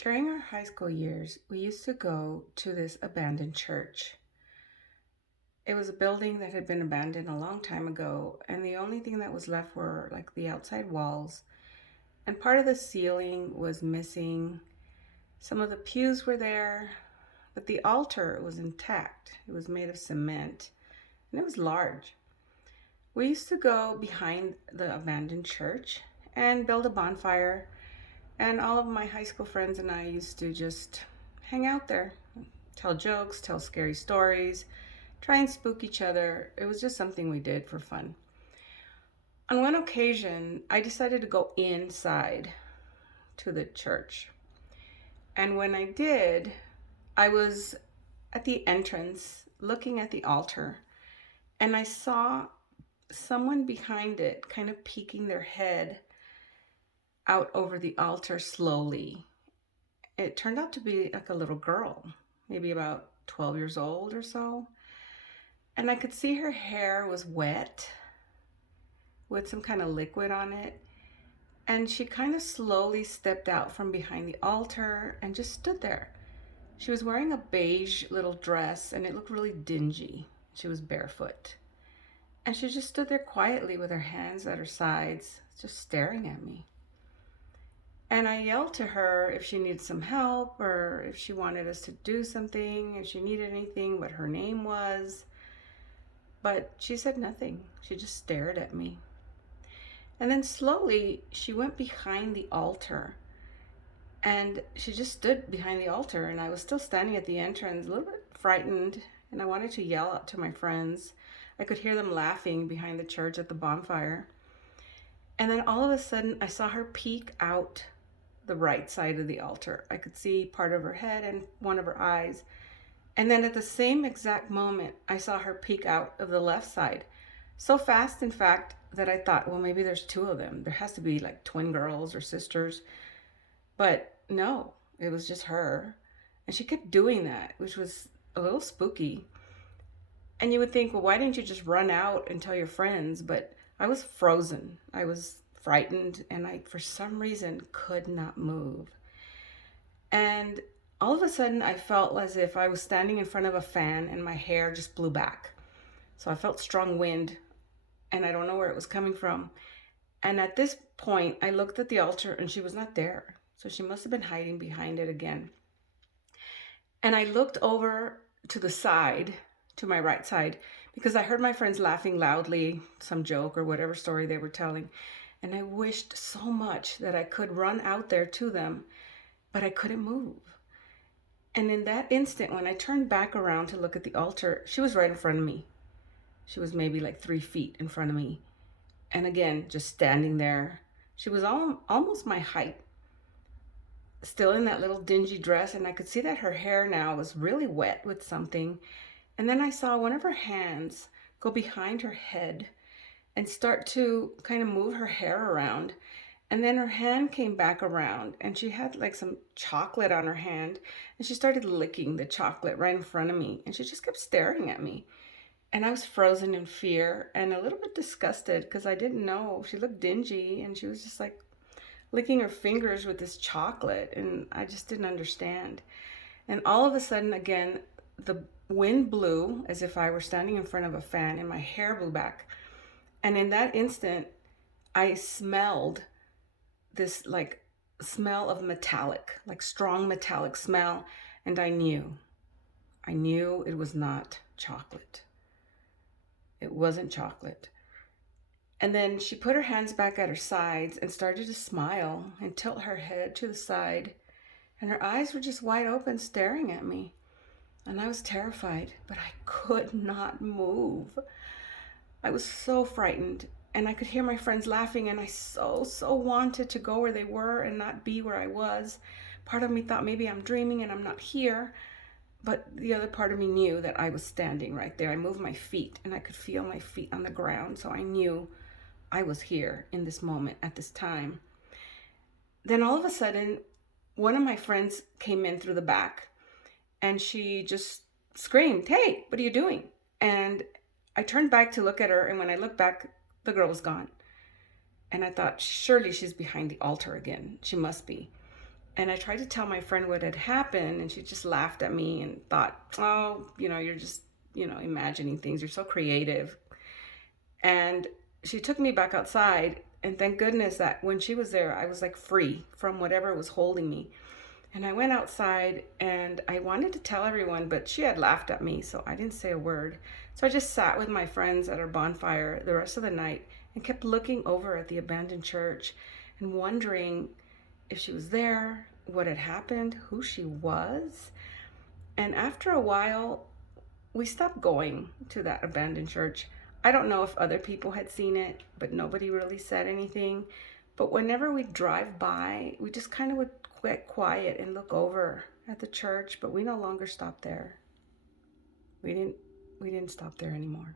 During our high school years, we used to go to this abandoned church. It was a building that had been abandoned a long time ago, and the only thing that was left were like the outside walls, and part of the ceiling was missing. Some of the pews were there, but the altar was intact. It was made of cement, and it was large. We used to go behind the abandoned church and build a bonfire, and all of my high school friends and I used to just hang out there, tell jokes, tell scary stories, try and spook each other. It was just something we did for fun. On one occasion, I decided to go inside to the church. And when I did, I was at the entrance looking at the altar, and I saw someone behind it kind of peeking their head out over the altar slowly. It turned out to be like a little girl, maybe about 12 years old or so. And I could see her hair was wet with some kind of liquid on it. And she kind of slowly stepped out from behind the altar and just stood there. She was wearing a beige little dress and it looked really dingy. She was barefoot. And she just stood there quietly with her hands at her sides, just staring at me. And I yelled to her if she needed some help or if she wanted us to do something, if she needed anything, what her name was. But she said nothing. She just stared at me. And then slowly she went behind the altar and she just stood behind the altar. And I was still standing at the entrance, a little bit frightened. And I wanted to yell out to my friends. I could hear them laughing behind the church at the bonfire. And then all of a sudden I saw her peek out the right side of the altar. I could see part of her head and one of her eyes. And then at the same exact moment, I saw her peek out of the left side. So fast, in fact, that I thought, well, maybe there's two of them. There has to be like twin girls or sisters. But no, it was just her. And she kept doing that, which was a little spooky. And you would think, well, why didn't you just run out and tell your friends? But I was frozen. I was frightened, and I, for some reason, could not move. And all of a sudden, I felt as if I was standing in front of a fan and my hair just blew back. So I felt strong wind, and I don't know where it was coming from. And at this point, I looked at the altar, and she was not there. So she must have been hiding behind it again. And I looked over to the side, to my right side, because I heard my friends laughing loudly, some joke or whatever story they were telling. And I wished so much that I could run out there to them, but I couldn't move. And in that instant, when I turned back around to look at the altar, she was right in front of me. She was maybe like 3 feet in front of me. And again, just standing there. She was almost my height, still in that little dingy dress. And I could see that her hair now was really wet with something. And then I saw one of her hands go behind her head and start to kind of move her hair around. And then her hand came back around and she had like some chocolate on her hand and she started licking the chocolate right in front of me. And she just kept staring at me. And I was frozen in fear and a little bit disgusted because I didn't know. She looked dingy and she was just like licking her fingers with this chocolate. And I just didn't understand. And all of a sudden, again, the wind blew as if I were standing in front of a fan and my hair blew back. And in that instant, I smelled this like smell of metallic, like strong metallic smell. And I knew it was not chocolate. It wasn't chocolate. And then she put her hands back at her sides and started to smile and tilt her head to the side. And her eyes were just wide open, staring at me. And I was terrified, but I could not move. I was so frightened, and I could hear my friends laughing, and I so wanted to go where they were and not be where I was. Part of me thought maybe I'm dreaming and I'm not here, but the other part of me knew that I was standing right there. I moved my feet, and I could feel my feet on the ground, so I knew I was here in this moment at this time. Then all of a sudden, one of my friends came in through the back, and she just screamed, "Hey, what are you doing?" And I turned back to look at her, and when I looked back, the girl was gone. And I thought, surely she's behind the altar again. She must be. And I tried to tell my friend what had happened, and she just laughed at me and thought, oh, you're just, imagining things. You're so creative. And she took me back outside. And thank goodness that when she was there, I was like free from whatever was holding me. And I went outside and I wanted to tell everyone, but she had laughed at me, so I didn't say a word. So I just sat with my friends at our bonfire the rest of the night and kept looking over at the abandoned church and wondering if she was there, what had happened, who she was. And after a while, we stopped going to that abandoned church. I don't know if other people had seen it, but nobody really said anything. But whenever we drive by, we just kind of would get quiet and look over at the church, but we no longer stopped there. We didn't stop there anymore.